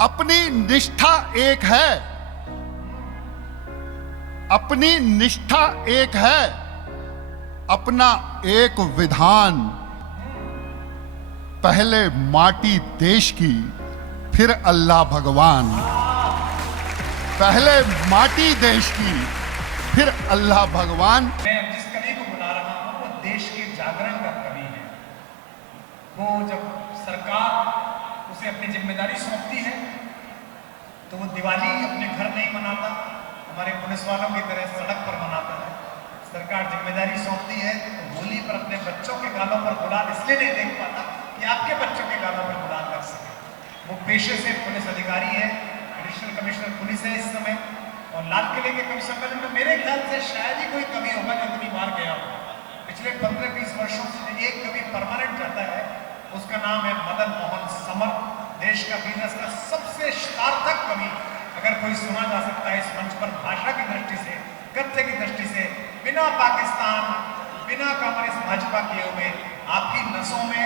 अपनी निष्ठा एक है, अपनी निष्ठा एक है, अपना एक विधान। पहले माटी देश की, फिर अल्लाह भगवान। पहले माटी देश की, फिर अल्लाह भगवान। मैं जिस कवि को बुला रहा हूं वो देश के जागरण का कवि है। वो जब सरकार उसे अपनी जिम्मेदारी सौंपती है तो वो दिवाली अपने घर नहीं मनाता, हमारे पुलिस वालों की तरह सड़क पर मनाता है। सरकार जिम्मेदारी सौंपती है तो होली पर अपने बच्चों के गालों पर गुलाल इसलिए नहीं देख पाता कि आपके बच्चों के गालों पर गुलाल लग सके। वो पेशे से पुलिस अधिकारी है, एडिशनल कमिश्नर पुलिस है इस समय। और लाल किले के कवि सम्मेलन में मेरे ख्याल से शायद ही कोई कवि होगा जो इतनी बार गया हो। पिछले 15-20 वर्षों से एक कवि परमानेंट जाता है, उसका नाम है मदन मोहन समर। देश का बिजनेस का सबसे सार्थक कवि अगर कोई सुना जा सकता है इस मंच पर, भाषा की दृष्टि से, गद्य की दृष्टि से, बिना पाकिस्तान, बिना कांग्रेस भाजपा किए हुए आपकी नसों में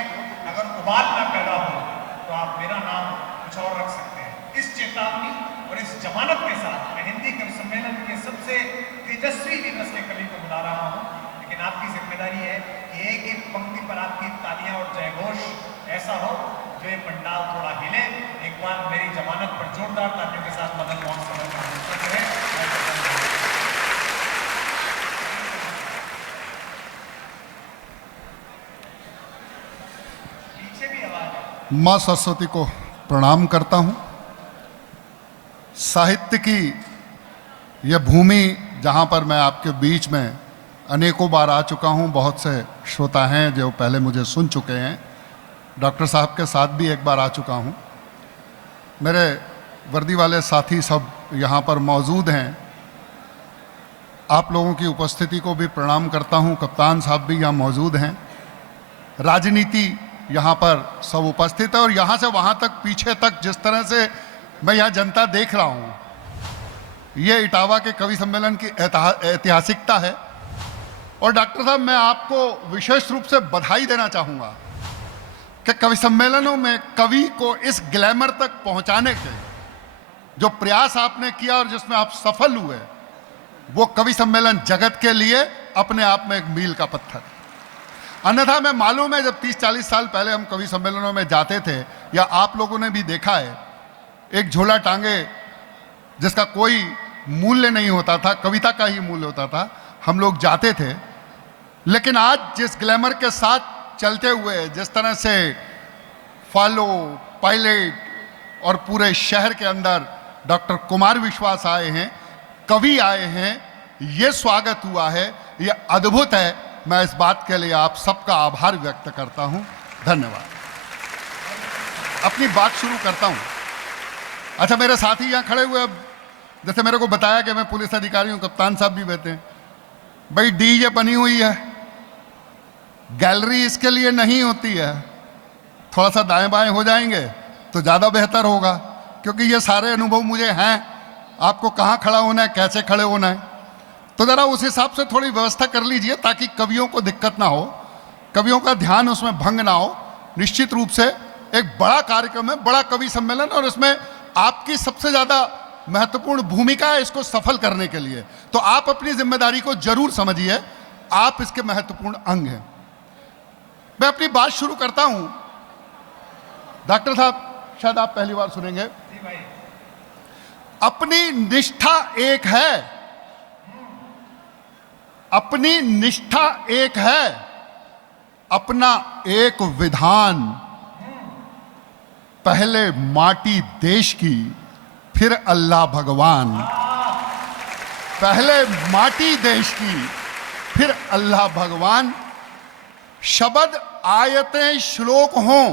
अगर उबाल न पैदा हो तो आप मेरा नाम कुछ और रख सकते हैं। इस चेतावनी और इस जमानत के साथ मैं हिंदी कवि सम्मेलन के सबसे तेजस्वी दिवस के कवि को बुला रहा हूँ। लेकिन आपकी जिम्मेदारी है कि एक एक पंक्ति पर आपकी तालियां और जयघोष ऐसा हो जो ये पंडाल थोड़ा हिले। एक बार मेरी जमानत पर जोरदार तालियों के साथ मदन मोहन समर का हस्ताक्षर करें। पीछे भी आवाज है। मां सरस्वती को प्रणाम करता हूं। साहित्य की यह भूमि जहां पर मैं आपके बीच में अनेकों बार आ चुका हूं, बहुत से श्रोता हैं जो पहले मुझे सुन चुके हैं, डॉक्टर साहब के साथ भी एक बार आ चुका हूं। मेरे वर्दी वाले साथी सब यहां पर मौजूद हैं। आप लोगों की उपस्थिति को भी प्रणाम करता हूं। कप्तान साहब भी यहाँ मौजूद हैं। राजनीति यहाँ पर सब उपस्थित है और यहाँ से वहाँ तक, पीछे तक जिस तरह से मैं यहाँ जनता देख रहा हूँ, ये इटावा के कवि सम्मेलन की ऐतिहासिकता है। और डॉक्टर साहब, मैं आपको विशेष रूप से बधाई देना चाहूँगा कि कवि सम्मेलनों में कवि को इस ग्लैमर तक पहुँचाने के जो प्रयास आपने किया और जिसमें आप सफल हुए, वो कवि सम्मेलन जगत के लिए अपने आप में एक मील का पत्थर। अन्यथा मैं मालूम है जब 30-40 साल पहले हम कवि सम्मेलनों में जाते थे, या आप लोगों ने भी देखा है, एक झोला टांगे जिसका कोई मूल्य नहीं होता था, कविता का ही मूल्य होता था, हम लोग जाते थे। लेकिन आज जिस ग्लैमर के साथ चलते हुए, जिस तरह से फॉलो, पायलट और पूरे शहर के अंदर डॉक्टर कुमार विश्वास आए हैं, कवि आए हैं, ये स्वागत हुआ है, ये अद्भुत है। मैं इस बात के लिए आप सबका आभार व्यक्त करता हूं। धन्यवाद। अपनी बात शुरू करता हूं। अच्छा, मेरे साथी यहाँ खड़े हुए, अब जैसे मेरे को बताया कि मैं पुलिस अधिकारी हूँ, कप्तान साहब भी बैठे हैं। भाई डीजे बनी हुई है, गैलरी इसके लिए नहीं होती है। थोड़ा सा दाएं बाएं हो जाएंगे तो ज़्यादा बेहतर होगा, क्योंकि ये सारे अनुभव मुझे हैं, आपको कहाँ खड़ा होना है, कैसे खड़े होना है। तो ज़रा उस हिसाब से थोड़ी व्यवस्था कर लीजिए ताकि कवियों को दिक्कत ना हो, कवियों का ध्यान उसमें भंग ना हो। निश्चित रूप से एक बड़ा कार्यक्रम है, बड़ा कवि सम्मेलन, और इसमें आपकी सबसे ज़्यादा महत्वपूर्ण भूमिका है इसको सफल करने के लिए। तो आप अपनी जिम्मेदारी को जरूर समझिए, आप इसके महत्वपूर्ण अंग हैं। मैं अपनी बात शुरू करता हूं। डॉक्टर साहब, शायद आप पहली बार सुनेंगे। अपनी निष्ठा एक है, अपनी निष्ठा एक है, अपना एक विधान। पहले माटी देश की, फिर अल्लाह भगवान। पहले माटी देश की, फिर अल्लाह भगवान। शब्द आयतें श्लोक हों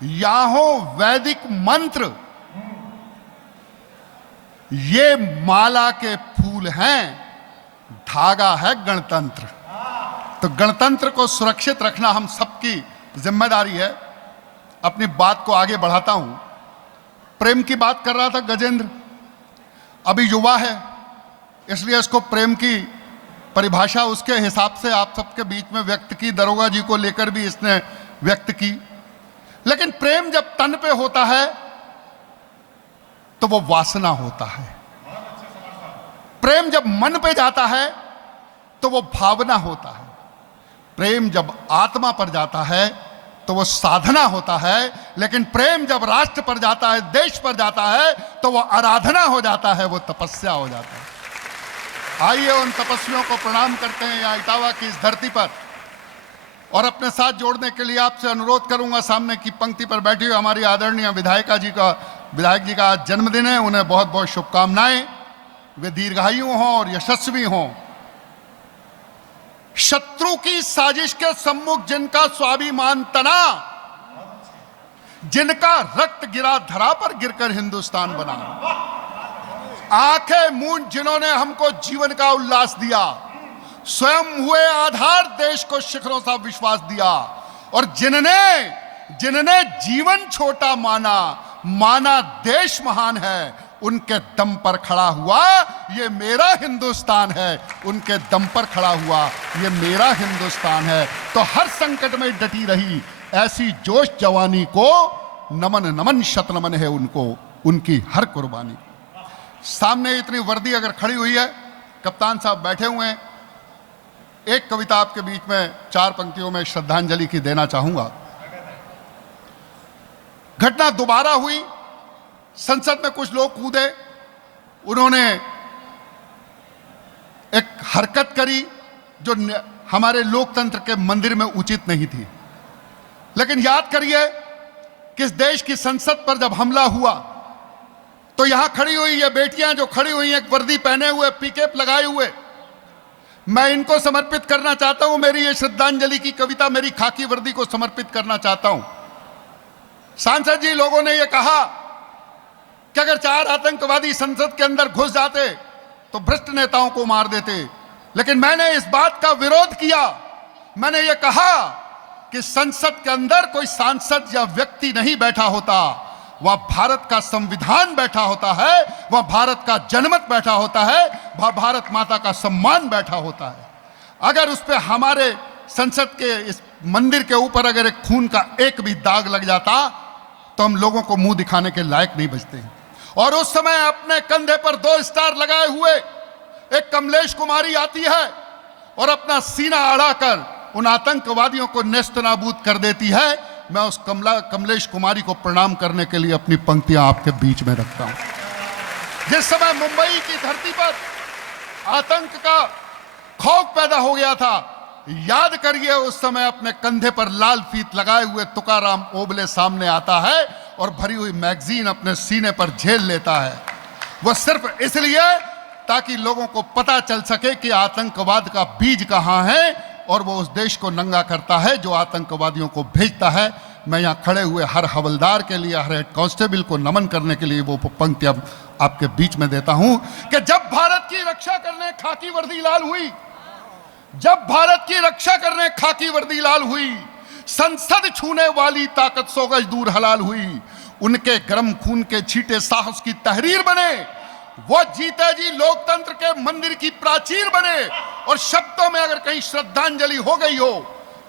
या हो वैदिक मंत्र, ये माला के फूल हैं, धागा है गणतंत्र। तो गणतंत्र को सुरक्षित रखना हम सबकी जिम्मेदारी है। अपनी बात को आगे बढ़ाता हूं। प्रेम की बात कर रहा था गजेंद्र, अभी युवा है इसलिए इसको प्रेम की परिभाषा उसके हिसाब से आप सबके बीच में व्यक्त की, दरोगा जी को लेकर भी इसने व्यक्त की। लेकिन प्रेम जब तन पे होता है तो वो वासना होता है। प्रेम जब मन पे जाता है तो वो भावना होता है। प्रेम जब आत्मा पर जाता है तो वो साधना होता है। लेकिन प्रेम जब राष्ट्र पर जाता है, देश पर जाता है, तो वो आराधना हो जाता है, वो तपस्या हो जाता है। आइए उन तपस्वियों को प्रणाम करते हैं यहाँ इटावा की इस धरती पर। और अपने साथ जोड़ने के लिए आपसे अनुरोध करूंगा, सामने की पंक्ति पर बैठी हुई हमारी आदरणीय विधायक जी का आज जन्मदिन है, उन्हें बहुत बहुत शुभकामनाएं। वे दीर्घायु हों और यशस्वी हों। शत्रु की साजिश के सम्मुख जिनका स्वाभिमान तना, जिनका रक्त गिरा धरा पर गिरकर हिंदुस्तान बना, आंखें मूंद जिन्होंने हमको जीवन का उल्लास दिया, स्वयं हुए आधार देश को शिखरों सा विश्वास दिया, और जिनने जीवन छोटा माना देश महान है, उनके दम पर खड़ा हुआ ये मेरा हिंदुस्तान है, उनके दम पर खड़ा हुआ ये मेरा हिंदुस्तान है। तो हर संकट में डटी रही ऐसी जोश जवानी को नमन नमन शत नमन है उनको, उनकी हर कुर्बानी। सामने इतनी वर्दी अगर खड़ी हुई है, कप्तान साहब बैठे हुए हैं, एक कविता आपके बीच में 4 पंक्तियों में श्रद्धांजलि की देना चाहूंगा। घटना दोबारा हुई, संसद में कुछ लोग कूदे, उन्होंने एक हरकत करी जो हमारे लोकतंत्र के मंदिर में उचित नहीं थी। लेकिन याद करिए कि इस देश की संसद पर जब हमला हुआ तो यहां खड़ी हुई ये बेटियां जो खड़ी हुई हैं, एक वर्दी पहने हुए, पीकेप लगाए हुए, मैं इनको समर्पित करना चाहता हूं। मेरी ये श्रद्धांजलि की कविता मेरी खाकी वर्दी को समर्पित करना चाहता हूं। सांसद जी, लोगों ने यह कहा कि अगर 4 आतंकवादी संसद के अंदर घुस जाते तो भ्रष्ट नेताओं को मार देते, लेकिन मैंने इस बात का विरोध किया। मैंने ये कहा कि संसद के अंदर कोई सांसद या व्यक्ति नहीं बैठा होता, वह भारत का संविधान बैठा होता है, वह भारत का जनमत बैठा होता है, वह भारत माता का सम्मान बैठा होता है। अगर उस पर हमारे संसद के इस मंदिर के ऊपर अगर एक खून का एक भी दाग लग जाता तो हम लोगों को मुंह दिखाने के लायक नहीं बचते। और उस समय अपने कंधे पर 2 स्टार लगाए हुए एक कमलेश कुमारी आती है और अपना सीना अड़ाकर उन आतंकवादियों को नेस्त नाबूद कर देती है। मैं उस कमलेश कुमारी को प्रणाम करने के लिए अपनी पंक्तियां आपके बीच में रखता हूं। जिस समय मुंबई की धरती पर आतंक का खौफ पैदा हो गया था, याद करिए उस समय अपने कंधे पर लाल फीत लगाए हुए तुकाराम ओबले सामने आता है और भरी हुई मैगजीन अपने सीने पर झेल लेता है। वह सिर्फ इसलिए ताकि लोगों को पता चल सके कि आतंकवाद का बीज कहां है, और वो उस देश को नंगा करता है जो आतंकवादियों को भेजता है। मैं यहाँ खड़े हुए हर हवलदार के लिए, हर हेड कांस्टेबल को नमन करने के लिए वो पंक्ति अब आपके बीच में देता हूं कि जब भारत की रक्षा करने खाकी वर्दी लाल हुई, जब भारत की रक्षा करने खाकी वर्दी लाल हुई, संसद छूने वाली ताकत 100 गज दूर हलाल हुई, उनके गर्म खून के छींटे साहस की तहरीर बने, वो जीते जी लोकतंत्र के मंदिर की प्राचीर बने। और शब्दों में अगर कहीं श्रद्धांजलि हो गई हो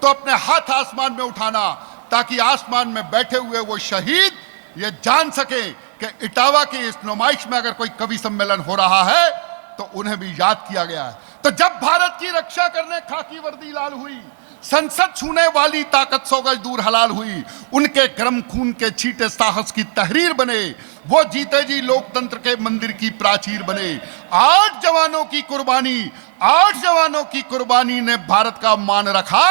तो अपने हाथ आसमान में उठाना, ताकि आसमान में बैठे हुए वो शहीद ये जान सके कि इटावा की इस नुमाइश में अगर कोई कवि सम्मेलन हो रहा है तो उन्हें भी याद किया गया है। तो जब भारत की रक्षा करने खाकी वर्दी लाल हुई, संसद छूने वाली ताकत 100 गज दूर हलाल हुई, उनके गर्म खून के छींटे साहस की तहरीर बने, वो जीते जी लोकतंत्र के मंदिर की प्राचीर बने। 8 जवानों की कुर्बानी, 8 जवानों की कुर्बानी ने भारत का मान रखा,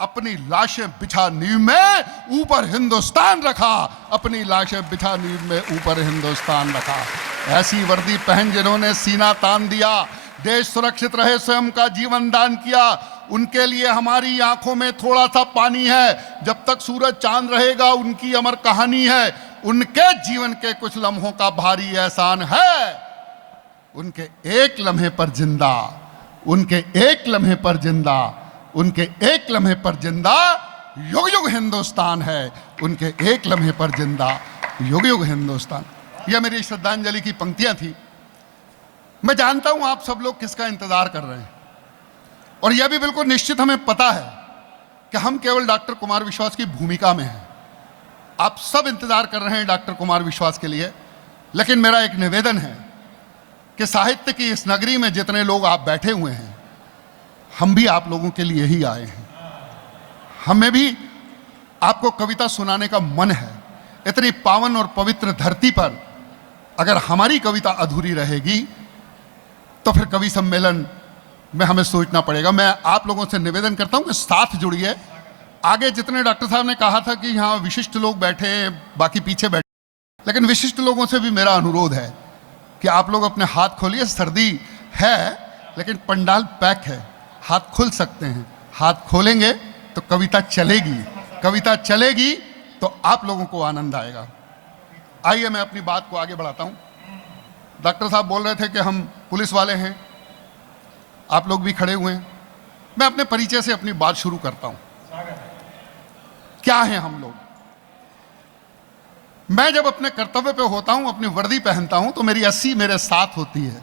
अपनी लाशें बिछा नींव में ऊपर हिंदुस्तान रखा, अपनी लाशें बिछा नींव में ऊपर हिंदुस्तान रखा। ऐसी वर्दी पहन जिन्होंने सीना तान दिया, देश सुरक्षित रहे स्वयं का जीवन दान किया, उनके लिए हमारी आंखों में थोड़ा सा पानी है। जब तक सूरज चांद रहेगा उनकी अमर कहानी है, उनके जीवन के कुछ लम्हों का भारी एहसान है। उनके एक लम्हे पर जिंदा, उनके एक लम्हे पर जिंदा, उनके एक लम्हे पर जिंदा युग युग हिंदुस्तान है, उनके एक लम्हे पर जिंदा युग युग हिंदुस्तान। यह मेरी श्रद्धांजलि की पंक्तियां थी। मैं जानता हूं आप सब लोग किसका इंतजार कर रहे हैं, और यह भी बिल्कुल निश्चित हमें पता है कि हम केवल डॉक्टर कुमार विश्वास की भूमिका में हैं। आप सब इंतजार कर रहे हैं डॉक्टर कुमार विश्वास के लिए, लेकिन मेरा एक निवेदन है कि साहित्य की इस नगरी में जितने लोग आप बैठे हुए हैं, हम भी आप लोगों के लिए ही आए हैं। हमें भी आपको कविता सुनाने का मन है। इतनी पावन और पवित्र धरती पर अगर हमारी कविता अधूरी रहेगी तो फिर कवि सम्मेलन में हमें सोचना पड़ेगा। मैं आप लोगों से निवेदन करता हूं कि साथ जुड़िए। आगे जितने डॉक्टर साहब ने कहा था कि यहाँ विशिष्ट लोग बैठे, बाकी पीछे बैठे, लेकिन विशिष्ट लोगों से भी मेरा अनुरोध है कि आप लोग अपने हाथ खोलिए। सर्दी है लेकिन पंडाल पैक है, हाथ खुल सकते हैं। हाथ खोलेंगे तो कविता चलेगी, कविता चलेगी तो आप लोगों को आनंद आएगा। आइए मैं अपनी बात को आगे बढ़ाता हूं। डॉक्टर साहब बोल रहे थे कि हम पुलिस वाले हैं, आप लोग भी खड़े हुए हैं। मैं अपने परिचय से अपनी बात शुरू करता हूं। क्या हैं हम लोग? मैं जब अपने कर्तव्य पे होता हूं, अपनी वर्दी पहनता हूं, तो मेरी अस्सी मेरे साथ होती है,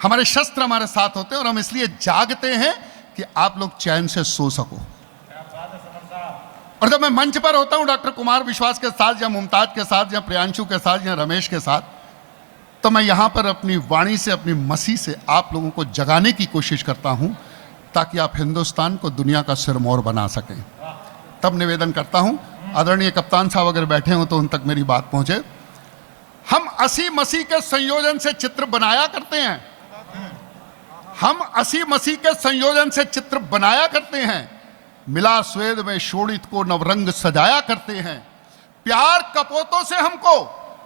हमारे शस्त्र हमारे साथ होते हैं और हम इसलिए जागते हैं कि आप लोग चैन से सो सको। और जब मैं मंच पर होता हूं डॉक्टर कुमार विश्वास के साथ या मुमताज के साथ या प्रियांशु के साथ या रमेश के साथ, तो मैं यहां पर अपनी वाणी से, अपनी मसी से आप लोगों को जगाने की कोशिश करता हूं ताकि आप हिंदुस्तान को दुनिया का सिरमौर बना सकें। तब निवेदन करता हूं, आदरणीय कप्तान साहब अगर बैठे हों तो उन तक मेरी बात पहुंचे। हम असी मसीह के संयोजन से चित्र बनाया करते हैं, हम असी मसीह के संयोजन से चित्र बनाया करते हैं। मिला स्वेद में शोणित को नवरंग सजाया करते हैं। प्यार कपोतों से हमको,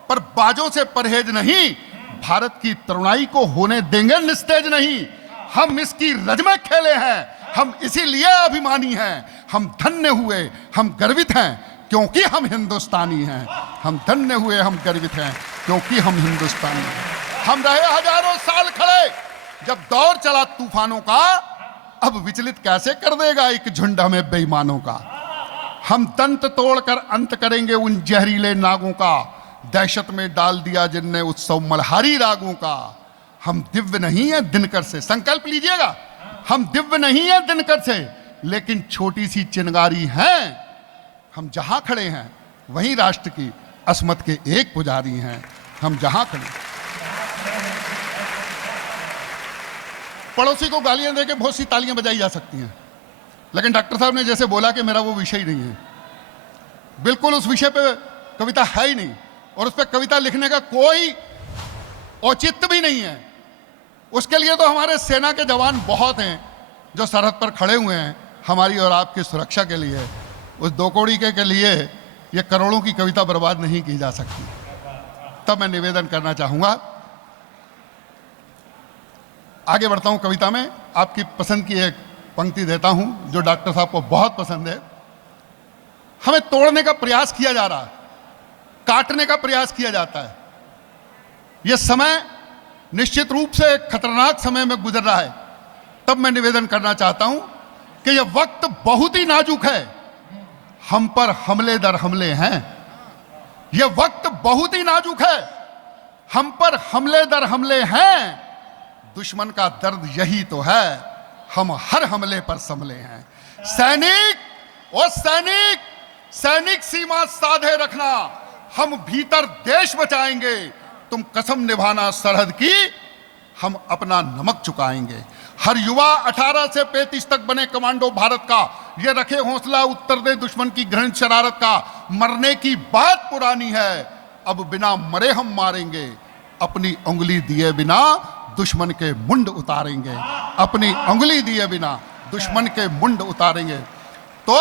पर बाजों से परहेज नहीं। भारत की तरुणाई को होने देंगे निस्तेज नहीं। हम इसकी रज में खेले हैं, हम इसीलिए अभिमानी हैं। हम धन्य हुए, हम गर्वित हैं क्योंकि हम हिंदुस्तानी हैं। हम धन्य हुए, हम गर्वित हैं क्योंकि हम हिंदुस्तानी हैं। हम रहे हजारों साल खड़े जब दौर चला तूफानों का, अब विचलित कैसे कर देगा एक झुंड हमें बेईमानों का। हम दंत तोड़कर अंत करेंगे उन जहरीले नागों का, दहशत में डाल दिया जिनने उत्सव मल्हारी रागों का। हम दिव्य नहीं है दिनकर से, संकल्प लीजिएगा, हम दिव्य नहीं है दिनकर से, लेकिन छोटी सी चिनगारी हैं। हम जहां खड़े हैं वहीं राष्ट्र की असमत के एक पुजारी हैं। हम जहां खड़े, पड़ोसी को गालियां देके बहुत सी तालियां बजाई जा सकती हैं, लेकिन डॉक्टर साहब ने जैसे बोला कि मेरा वो विषय ही नहीं है, बिल्कुल उस विषय पे कविता है ही नहीं और उस पर कविता लिखने का कोई औचित्य भी नहीं है। उसके लिए तो हमारे सेना के जवान बहुत हैं जो सरहद पर खड़े हुए हैं हमारी और आपकी सुरक्षा के लिए। उस दो कौड़ी के लिए ये करोड़ों की कविता बर्बाद नहीं की जा सकती। तब मैं निवेदन करना चाहूंगा, आगे बढ़ता हूं कविता में। आपकी पसंद की एक पंक्ति देता हूं जो डॉक्टर साहब को बहुत पसंद है। हमें तोड़ने का प्रयास किया जा रहा है, काटने का प्रयास किया जाता है। यह समय निश्चित रूप से एक खतरनाक समय में गुजर रहा है। तब मैं निवेदन करना चाहता हूं कि यह वक्त बहुत ही नाजुक है, हम पर हमले दर हमले हैं। यह वक्त बहुत ही नाजुक है, हम पर हमले दर हमले हैं। दुश्मन का दर्द यही तो है, हम हर हमले पर संभले हैं। सैनिक और सैनिक, सैनिक सीमा साधे रखना, हम भीतर देश बचाएंगे। तुम कसम निभाना सरहद की, हम अपना नमक चुकाएंगे। हर युवा 18 से 35 तक बने कमांडो भारत का, ये रखे हौसला उत्तर दे दुश्मन की घृणित शरारत का। मरने की बात पुरानी है, अब बिना मरे हम मारेंगे। अपनी उंगली दिए बिना दुश्मन के मुंड उतारेंगे, अपनी उंगली दिए बिना दुश्मन के मुंड उतारेंगे। तो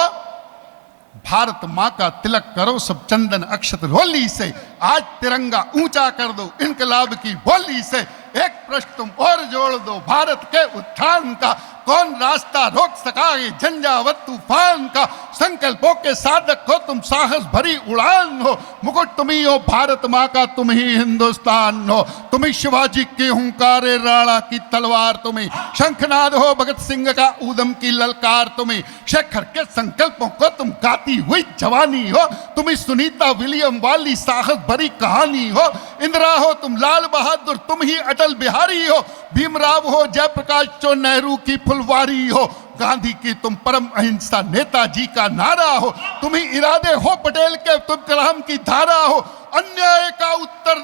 भारत माँ का तिलक करो सब चंदन अक्षत रोली से, आज तिरंगा ऊंचा कर दो इनकलाब की बोली से। एक प्रश्न तुम और जोड़ दो भारत के उत्थान का, कौन रास्ता रोक सका ये झंझावत तूफान का। संकल्पों के साधक हो तुम, साहस भरी उड़ान हो, मुकुट तुम ही हो भारत माँ का, तुम ही हिंदुस्तान हो। तुम ही शिवाजी के हुंकारे राणा की तलवार, तुम ही शंखनाद हो भगत सिंह का ऊधम की ललकार। तुम ही शेखर के संकल्पों को तुम गाती हुई जवानी हो, तुम ही सुनीता विलियम वाली साहस भरी कहानी हो। इंदिरा हो तुम लाल बहादुर, तुम ही अटल बिहारी हो। भीमराव हो जयप्रकाश जो नेहरू की फुलवारी हो। गांधी की तुम परम अहिंसा, नेताजी का नारा हो, तुम ही इरादे हो पटेल के, तुम कलाम की धारा हो। अन्याय का उत्तर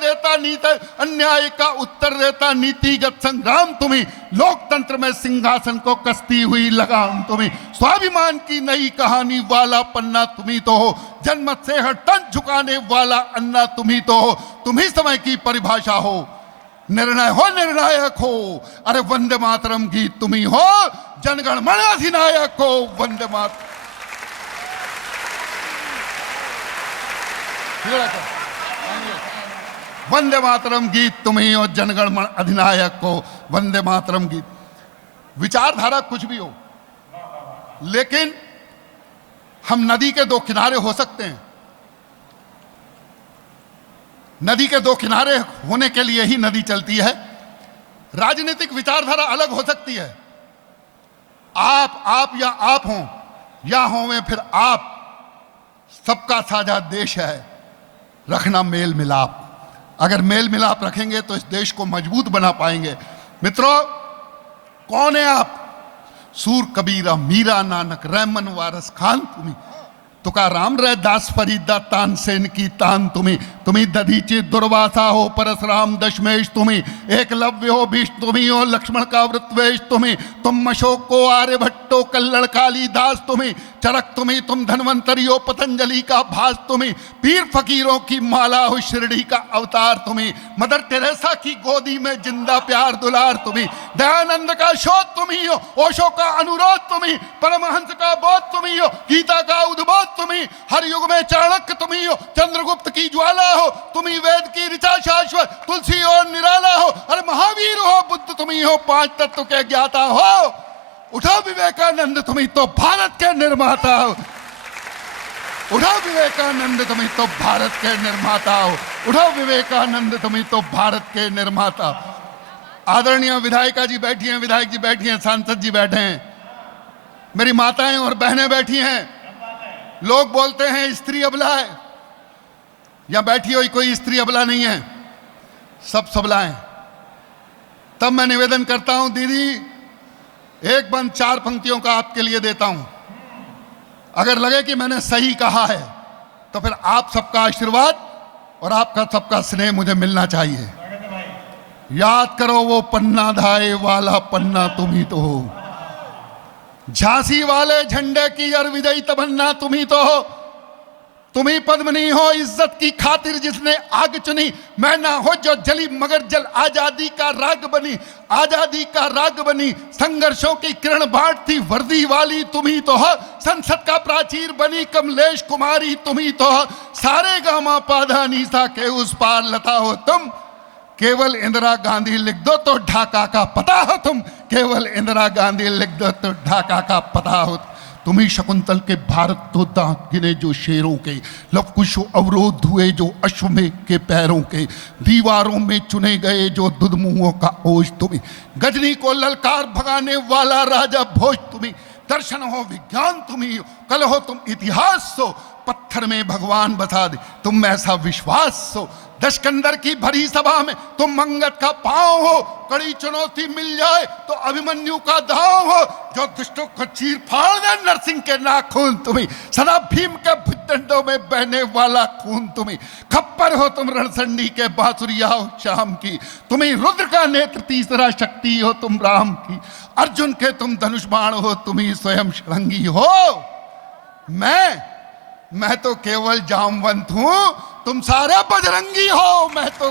देता नीतिगत संग्राम तुम्ही, लोकतंत्र में सिंहासन को कसती हुई लगाम तुम्ही, स्वाभिमान की नई कहानी वाला पन्ना तुम्ही तो हो, जनमत से हर तन झुकाने वाला अन्ना तुम्ही तो हो, तुम ही समय की परिभाषा हो, निर्णय हो निर्णायक हो। अरे वंदे मातरम गीत तुम्ही हो, जनगण मन अधिनायक हो, वंदे मातरम। वंदे मातरम गीत तुम्ही हो, जनगण मन अधिनायक हो, वंदे मातरम गीत। विचारधारा कुछ भी हो, लेकिन हम नदी के दो किनारे हो सकते हैं। नदी के दो किनारे होने के लिए ही नदी चलती है। राजनीतिक विचारधारा अलग हो सकती है। आप या आप हों या हों फिर आप, सबका साझा देश है, रखना मेल मिलाप। अगर मेल मिलाप रखेंगे तो इस देश को मजबूत बना पाएंगे। मित्रों, कौन है आप? सूर कबीरा मीरा नानक रैमन वारस खान तुम्ही, तुकाराम रैदास फरीदा तानसेन की तान तुम्ही दधीची दुर्वासा हो, परशुराम दशमेश तुम्ही, एकलव्य हो, भीष्म तुम्ही हो, लक्ष्मण का वृत्वेश तुम्ही, तुम अशोक को आर्यभट्टो कल्लड़ कालिदास तुम्ही, चरक तुम्ही, तुम धन्वंतरी हो, पतंजलि का भास तुम्ही, पीर फकीरों की माला हो, शिरडी का अवतार तुम्ही, मदर टेरेसा की गोदी में जिंदा प्यार दुलार तुम्ही, दयानंद का शोध तुम्ही हो, ओशो का अनुरोध तुम्ही, परमहंस का बोध तुम्ही हो, गीता का उद्बोध तुम्ही, हर युग में चाणक्य तुम्ही हो, चंद्रगुप्त की ज्वाला हो, तुम्ही वेद की ऋचा शाश्वत, तुलसी और निराला हो, अरे महावीर हो, बुद्ध तुम्ही हो, पांच तत्व के ज्ञाता हो, उठा विवेकानंद तुम्ही तो भारत के निर्माता हो, उठा विवेकानंद तुम्ही तो भारत के निर्माता हो, उठा विवेकानंद तुम्ही तो भारत के निर्माता। आदरणीय विधायिका जी बैठी हैं, विधायक जी बैठी हैं, सांसद जी बैठे हैं, मेरी माताएं और बहनें बैठी हैं। लोग बोलते हैं स्त्री अबला है, या बैठी हुई कोई स्त्री अबला नहीं है, सब सबला है। तब मैं निवेदन करता हूं, दीदी एक बंद चार पंक्तियों का आपके लिए देता हूं, अगर लगे कि मैंने सही कहा है तो फिर आप सबका आशीर्वाद और आपका सबका स्नेह मुझे मिलना चाहिए। याद करो वो पन्ना धाए वाला पन्ना तुम ही तो हो, झांसी वाले झंडे की अर विजयी तमन्ना तुम ही तो हो, तुम ही पद्मनी हो इज्जत की खातिर जिसने आग चुनी, मैं ना हो जो जली मगर जल आजादी का राग बनी, आजादी का राग बनी, संघर्षों की किरण बांट थी वर्दी वाली तुम ही तो हो, संसद का प्राचीर बनी कमलेश कुमारी तुम ही तो हो, सारे गामा पाधा नीसा के उस पार लता हो तुम, केवल इंदिरा गांधी लिख दो तो ढाका का पता हो तुम, केवल इंदिरा गांधी लिख दो तो ढाका का पता हो। तुम ही शकुंतल के भारत तो दांत गिने जो शेरों के, लवकुश अवरोध हुए जो अश्वमेघ के पैरों के, दीवारों में चुने गए जो दुधमुओं का ओज तुम्ही, गजनी को ललकार भगाने वाला राजा भोज तुम्ही, दर्शन हो विज्ञान तुम्ही, कल हो तुम इतिहास सो, पत्थर में भगवान बता दे तुम ऐसा विश्वास सो, दशकंदर की भरी सभा में तुम मंगत का पांव हो, कड़ी चुनौती मिल जाए तो अभिमन्यु का दांव हो, जो दुष्टों को चीर फाड़ दे नरसिंह के नाखून तुम्ही, सदा भीम के भुजदंडों में बहने वाला खून तुम्ही, खप्पर हो तुम रणसंडी के बांसुरिया हो शाम की, तुम्ही रुद्र का नेत्र तीसरा शक्ति हो तुम राम की, अर्जुन के तुम धनुष बाण हो तुम्ही स्वयं षडंगी हो। मैं तो केवल जामवंत हूं, तुम सारे बजरंगी हो, मैं तो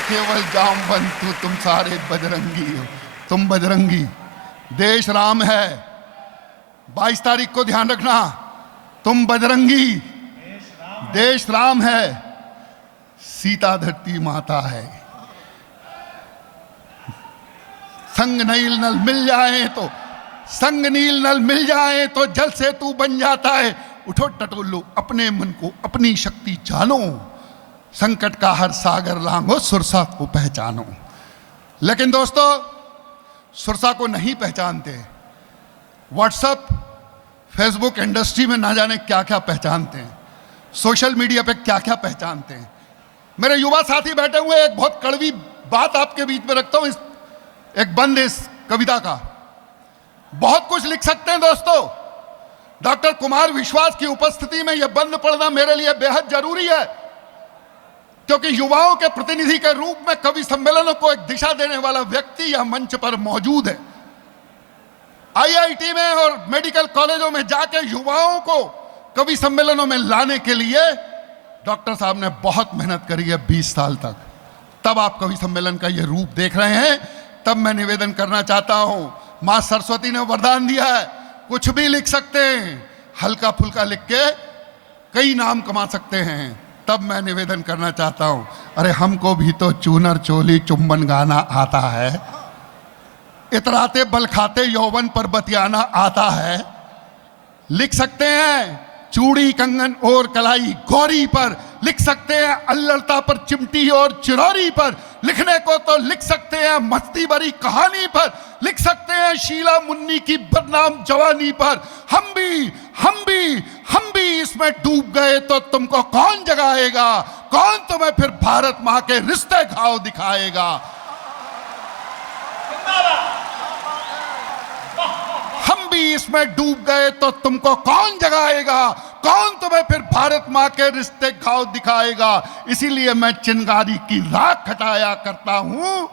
केवल जामवंत हूं, तुम सारे बजरंगी हो, तुम बजरंगी। देश राम है, 22 तारीख को ध्यान रखना, तुम बजरंगी, देश राम है, सीता धरती माता है, संग नील नल मिल जाए तो, संग नील नल मिल जाए तो जल से तू बन जाता है, उठो टटोलो अपने मन को अपनी शक्ति जानो, संकट का हर सागर लांघो सुरसा को पहचानो। लेकिन दोस्तों सुरसा को नहीं पहचानते, व्हाट्सएप फेसबुक इंडस्ट्री में ना जाने क्या क्या पहचानते हैं, सोशल मीडिया पे क्या क्या पहचानते हैं। मेरे युवा साथी बैठे हुए, एक बहुत कड़वी बात आपके बीच में रखता हूं, एक बंद इस कविता का। बहुत कुछ लिख सकते हैं दोस्तों। डॉक्टर कुमार विश्वास की उपस्थिति में यह बंद पढ़ना मेरे लिए बेहद जरूरी है, क्योंकि युवाओं के प्रतिनिधि के रूप में कवि सम्मेलनों को एक दिशा देने वाला व्यक्ति यह मंच पर मौजूद है। आईआईटी में और मेडिकल कॉलेजों में जाकर युवाओं को कवि सम्मेलनों में लाने के लिए डॉक्टर साहब ने बहुत मेहनत करी है 20 साल तक। तब आप कवि सम्मेलन का यह रूप देख रहे हैं। तब मैं निवेदन करना चाहता हूं, मां सरस्वती ने वरदान दिया है, कुछ भी लिख सकते हैं, हल्का फुल्का लिख के कई नाम कमा सकते हैं। तब मैं निवेदन करना चाहता हूं, अरे हमको भी तो चूनर चोली चुंबन गाना आता है, इतराते बल खाते यौवन पर बतियाना आता है। लिख सकते हैं चूड़ी कंगन और कलाई गौरी पर, लिख सकते हैं अल्लड़ता पर चिमटी और चिरौरी पर, लिखने को तो लिख सकते हैं मस्ती भरी कहानी पर, लिख सकते हैं शीला मुन्नी की बदनाम जवानी पर। हम भी इसमें डूब गए तो तुमको कौन जगाएगा, कौन तुम्हें फिर भारत मां के रिश्ते घाव दिखाएगा। हम भी इसमें डूब गए तो तुमको कौन जगाएगा, कौन तुम्हें फिर भारत मां के रिश्ते घाव दिखाएगा। इसीलिए मैं चिंगारी की राख हटाया करता हूं,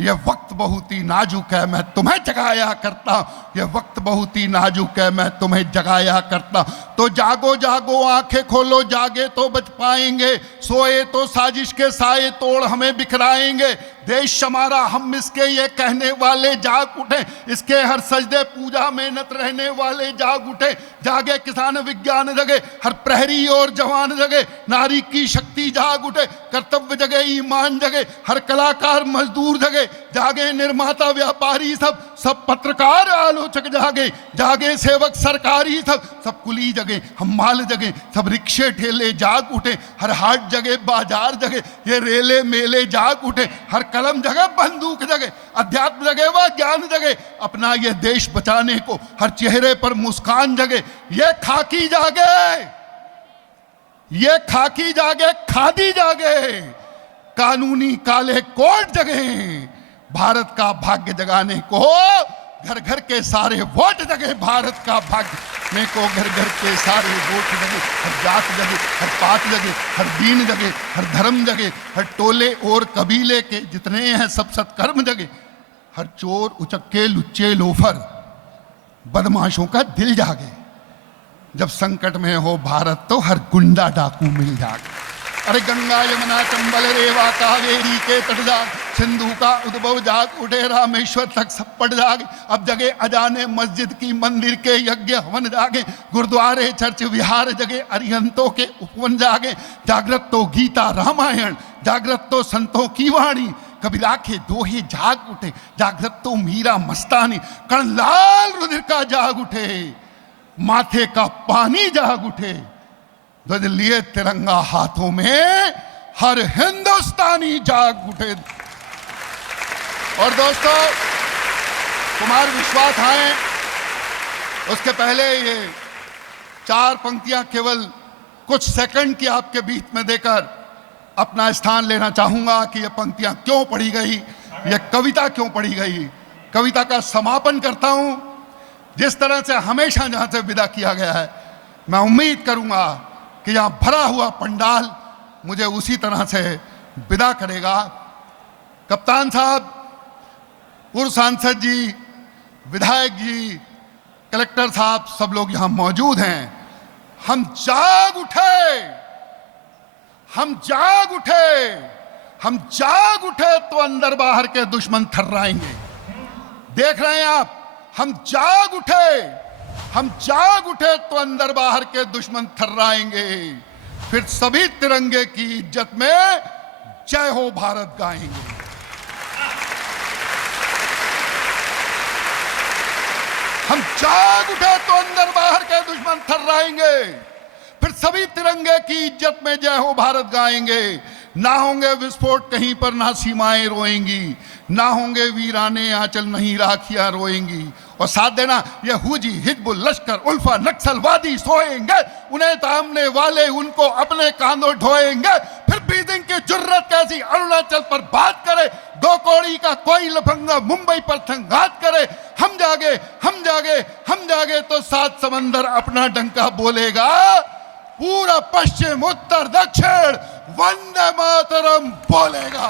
यह वक्त बहुत ही नाजुक है मैं तुम्हें जगाया करता हूं, यह वक्त बहुत ही नाजुक है मैं तुम्हें जगाया करता। तो जागो जागो आंखें खोलो, जागे तो बच पाएंगे, सोए तो साजिश के साए तोड़ हमें बिखराएंगे। देश हमारा हम इसके ये कहने वाले जाग उठे, इसके हर सजदे पूजा में नत रहने वाले जाग उठे। जागे किसान विज्ञान जगे, हर प्रहरी और जवान जगे, नारी की शक्ति जाग उठे, कर्तव्य जगे ईमान जगे, हर कलाकार मजदूर जगे, जागे निर्माता व्यापारी सब पत्रकार आलोचक जागे, जागे सेवक सरकारी सब कुली जगे, हम माल जगे, सब रिक्शे ठेले जाग उठे, हर हाट जगे बाजार जगे, ये रेले मेले जाग उठे, हर कलम जगे बंदूक जगे, अध्यात्म जगे व ज्ञान जगे, अपना ये देश बचाने को हर चेहरे पर मुस्कान जगे। ये खाकी जागे, ये खाकी जागे, खादी जागे, कानूनी काले कोट जगे, भारत का भाग्य जगाने को घर घर के सारे वोट जगे, भारत का भाग्य में को घर घर के सारे वोट जगे, हर जात जगे, हर पात जगे, हर दीन जगे, हर धर्म जगे, हर टोले और कबीले के जितने हैं सब सत्कर्म जगे, हर चोर उचक्के लुच्चे लोफर बदमाशों का दिल जागे। जब संकट में हो भारत तो हर गुंडा डाकू मिल जागे। अरे गंगा यमुना चंबल रेवा कावेरी के तट जाग, सिंधु का उद्भव जाग उठे, रामेश्वर तक सब पट जागे। अब जगे अजाने मस्जिद की मंदिर के यज्ञ हवन जागे, गुरुद्वारे चर्च विहार जगे, अरिहंतों के उपवन जागे। जागृत तो गीता रामायण, जागृत तो संतों की वाणी, कबीरा के दोहे जाग उठे, जागृत तो मीरा मस्तानी, कर्ण लाल रुधिर का जाग उठे, माथे का पानी जाग उठे, ध्वज लिए तिरंगा हाथों में हर हिंदुस्तानी जाग उठे। और दोस्तों कुमार विश्वास आए उसके पहले ये 4 पंक्तियां केवल कुछ सेकंड की आपके बीच में देकर अपना स्थान लेना चाहूंगा कि ये पंक्तियां क्यों पढ़ी गई, ये कविता क्यों पढ़ी गई। कविता का समापन करता हूं जिस तरह से हमेशा जहां से विदा किया गया है, मैं उम्मीद करूंगा कि यहां भरा हुआ पंडाल मुझे उसी तरह से विदा करेगा। कप्तान साहब, पूर्व सांसद जी, विधायक जी, कलेक्टर साहब, सब लोग यहां मौजूद हैं। हम जाग उठे, हम जाग उठे, हम जाग उठे तो अंदर बाहर के दुश्मन थर्राएंगे। देख रहे हैं आप, हम जाग उठे, हम जाग उठे तो अंदर बाहर के दुश्मन थर्राएंगे, फिर सभी तिरंगे की इज्जत में जय हो भारत गाएंगे। हम जाग उठे तो अंदर बाहर के दुश्मन थर्राएंगे, फिर सभी तिरंगे की इज्जत में जय हो भारत गाएंगे। ना होंगे विस्फोट कहीं पर, ना सीमाएं रोएंगी, ना होंगे वीराने आंचल, नहीं राखियां रोएंगी। और साथ देना, ये हुजी हिजबुल लश्कर उल्फा नक्सलवादी सोएंगे, उन्हें थामने वाले उनको अपने कांधों ढोएंगे, फिर बीजिंग के जुर्रत कैसी अरुणाचल पर बात करे, 2 कौड़ी का कोई लफंगा मुंबई पर संघात करे, हम जागे हम जागे हम जागे तो 7 समंदर अपना डंका बोलेगा, पूरा पश्चिम उत्तर दक्षिण वंदे मातरम बोलेगा।